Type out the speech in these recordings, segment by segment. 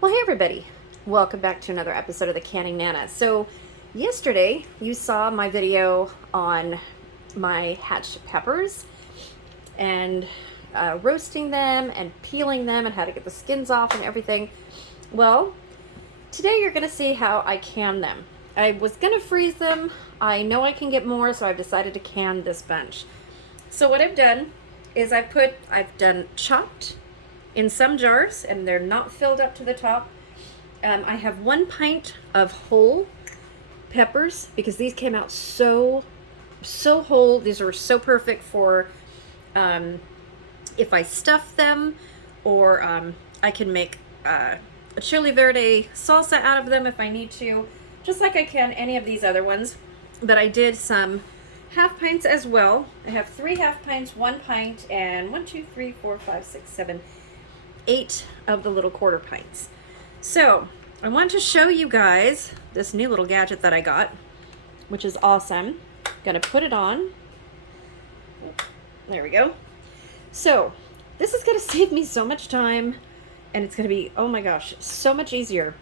Well, hey everybody, welcome back to another episode of the Canning Nana. So yesterday you saw my video on my hatched peppers and roasting them and peeling them and how to get the skins off and everything. Well, today you're going to see how I can them. I was going to freeze them. I know I can get more, so I've decided to can this bunch. So what I've done is I've done chopped in some jars, and they're not filled up to the top. I have 1 pint of whole peppers because these came out so whole. These are so perfect for if I stuff them, or I can make a chili verde salsa out of them if I need to, just like I can any of these other ones. But I did some half pints as well. I have 3 half pints, 1 pint, and 1, 2, 3, 4, 5, 6, 7, 8 of the little quarter pints. So I want to show you guys this new little gadget that I got, which is awesome. I'm gonna put it on. There we go. So this is gonna save me so much time, and it's gonna be, oh my gosh, so much easier.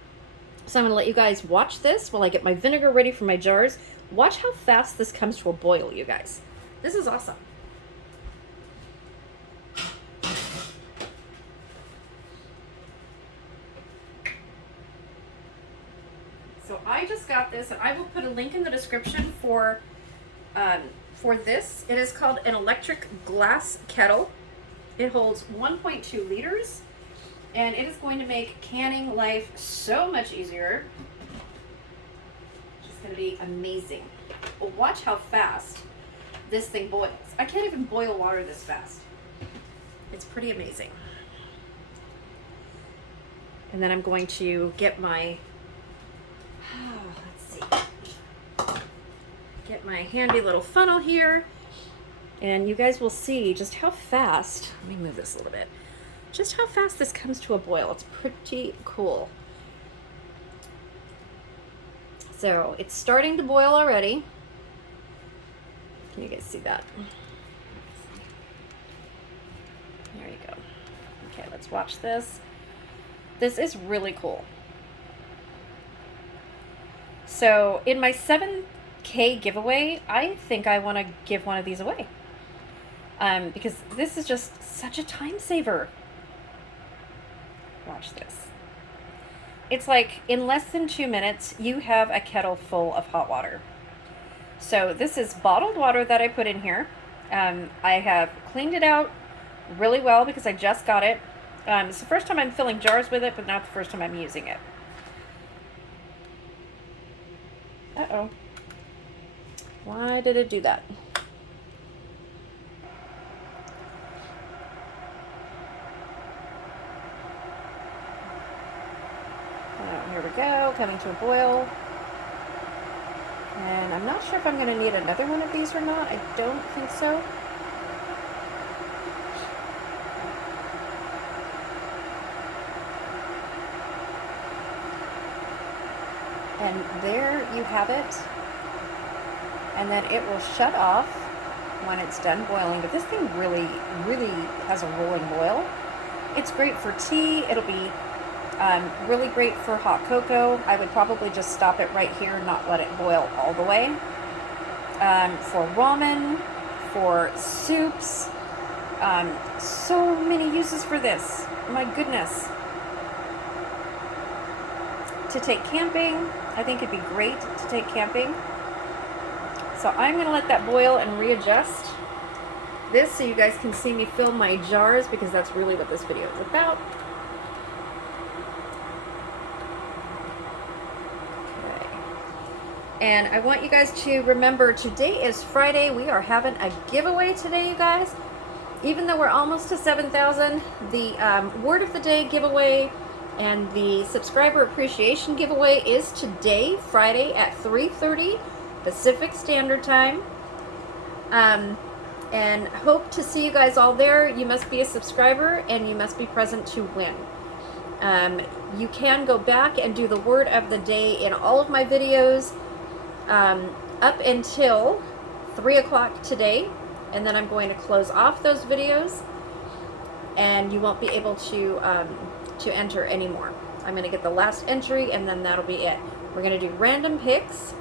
So I'm gonna let you guys watch this while I get my vinegar ready for my jars. Watch how fast this comes to a boil, you guys. This is awesome. So I just got this, and I will put a link in the description for this. It is called an electric glass kettle. It holds 1.2 liters, and it is going to make canning life so much easier. It's going to be amazing. Well, watch how fast this thing boils. I can't even boil water this fast. It's pretty amazing. And then I'm going to get my get my handy little funnel here, and you guys will see just how fast, let me move this a little bit, just how fast this comes to a boil. It's pretty cool. So it's starting to boil already. Can you guys see that? There you go. Okay, let's watch this. This is really cool. So in my 7K giveaway, I think I want to give one of these away. Because this is just such a time saver. Watch this. It's like in less than 2 minutes, you have a kettle full of hot water. So this is bottled water that I put in here. I have cleaned it out really well because I just got it. It's the first time I'm filling jars with it, but not the first time I'm using it. Uh-oh. Why did it do that? Here we go, coming to a boil. And I'm not sure if I'm going to need another one of these or not. I don't think so. And there you have it. And then it will shut off when it's done boiling. But this thing really has a rolling boil. It's great for tea. It'll be really great for hot cocoa. I would probably just stop it right here, not let it boil all the way. For ramen, for soups, so many uses for this. My goodness. To take camping, I think it'd be great to take camping. So I'm going to let that boil and readjust this so you guys can see me fill my jars, because that's really what this video is about. And I want you guys to remember, today is Friday. We are having a giveaway today, you guys. Even though we're almost to 7,000, the word of the day giveaway and the subscriber appreciation giveaway is today, Friday at 3:30 Pacific Standard Time. And hope to see you guys all there. You must be a subscriber and you must be present to win. You can go back and do the word of the day in all of my videos up until 3 o'clock today, and then I'm going to close off those videos, and you won't be able to enter anymore. I'm going to get the last entry, and then that'll be it. We're going to do random picks,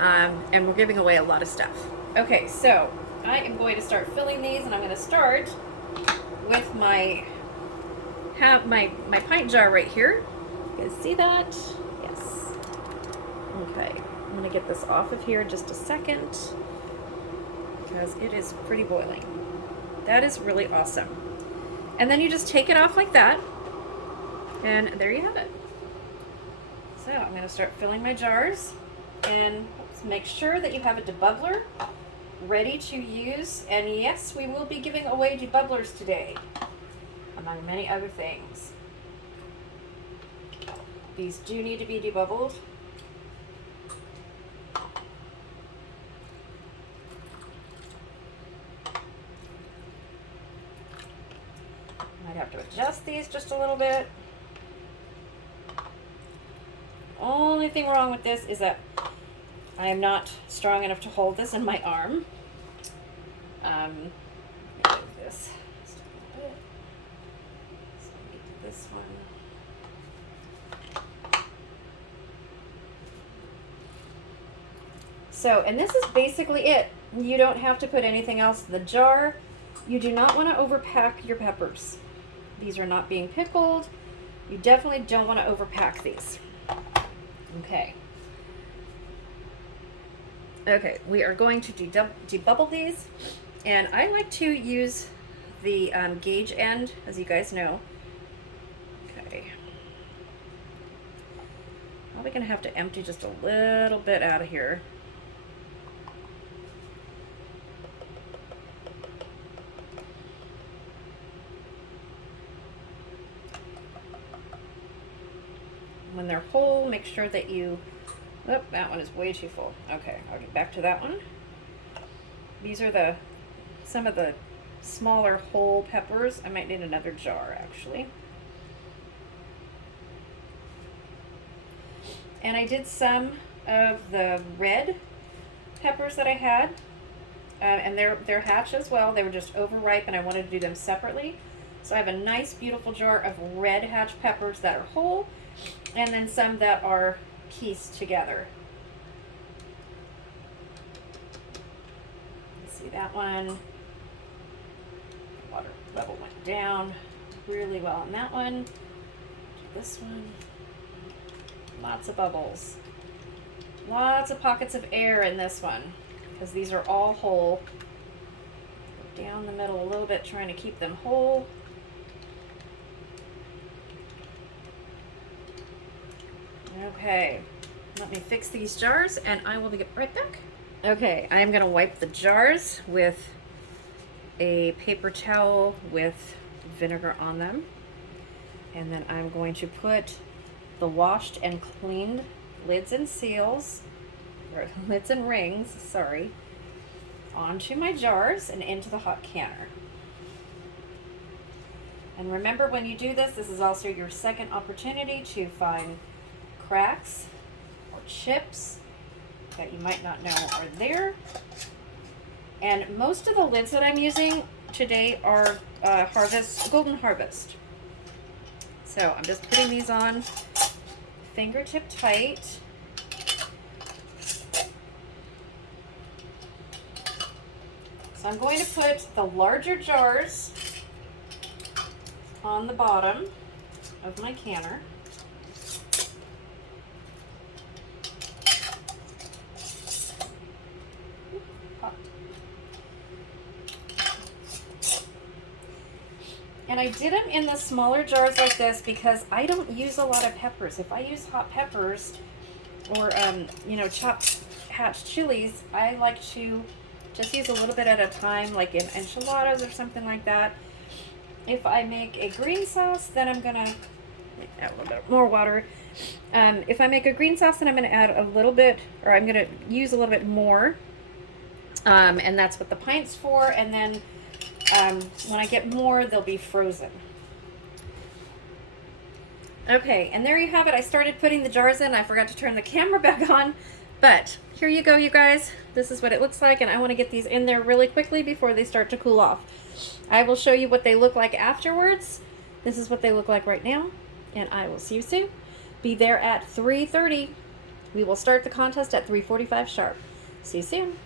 and we're giving away a lot of stuff. Okay, so I am going to start filling these, and I'm going to start with my pint jar right here. You guys see that? Yes. Okay, I'm going to get this off of here just a second because it is pretty boiling. That is really awesome. And then you just take it off like that, and there you have it. So I'm going to start filling my jars, and make sure that you have a debubbler ready to use. And yes, we will be giving away debubblers today, among many other things. These do need to be debubbled. Might have to adjust these just a little bit. Only thing wrong with this is that I am not strong enough to hold this in my arm. Move this just a little bit. So get to this one. So, and this is basically it. You don't have to put anything else in the jar. You do not want to overpack your peppers. These are not being pickled. You definitely don't want to overpack these. Okay. Okay, we are going to debubble these, and I like to use the gauge end, as you guys know. Okay. Probably gonna have to empty just a little bit out of here. When they're whole, make sure that you, oh, that one is way too full. Okay, I'll get back to that one. These are some of the smaller whole peppers. I might need another jar, actually. And I did some of the red peppers that I had, and they're hatch as well. They were just overripe, and I wanted to do them separately. So I have a nice, beautiful jar of red hatch peppers that are whole, and then some that are pieced together. See that one? Water level went down really well on that one. This one, lots of bubbles. Lots of pockets of air in this one, because these are all whole. Go down the middle a little bit, trying to keep them whole. Okay, let me fix these jars, and I will be right back. Okay, I am going to wipe the jars with a paper towel with vinegar on them, and then I'm going to put the washed and cleaned lids and seals, or lids and rings, sorry, onto my jars and into the hot canner. And remember, when you do this, this is also your second opportunity to find cracks or chips that you might not know are there. And most of the lids that I'm using today are Golden Harvest. So I'm just putting these on fingertip tight. So I'm going to put the larger jars on the bottom of my canner. And I did them in the smaller jars like this because I don't use a lot of peppers. If I use hot peppers or, you know, chopped hatch chilies, I like to just use a little bit at a time, like in enchiladas or something like that. If I make a green sauce, then I'm going to add a little bit more water. If I make a green sauce, then I'm going to add a little bit, or I'm going to use a little bit more. And that's what the pint's for. And then when I get more, they'll be frozen. Okay, and there you have it. I started putting the jars in. I forgot to turn the camera back on. But here you go, you guys. This is what it looks like, and I want to get these in there really quickly before they start to cool off. I will show you what they look like afterwards. This is what they look like right now, and I will see you soon. Be there at 3:30. We will start the contest at 3:45 sharp. See you soon.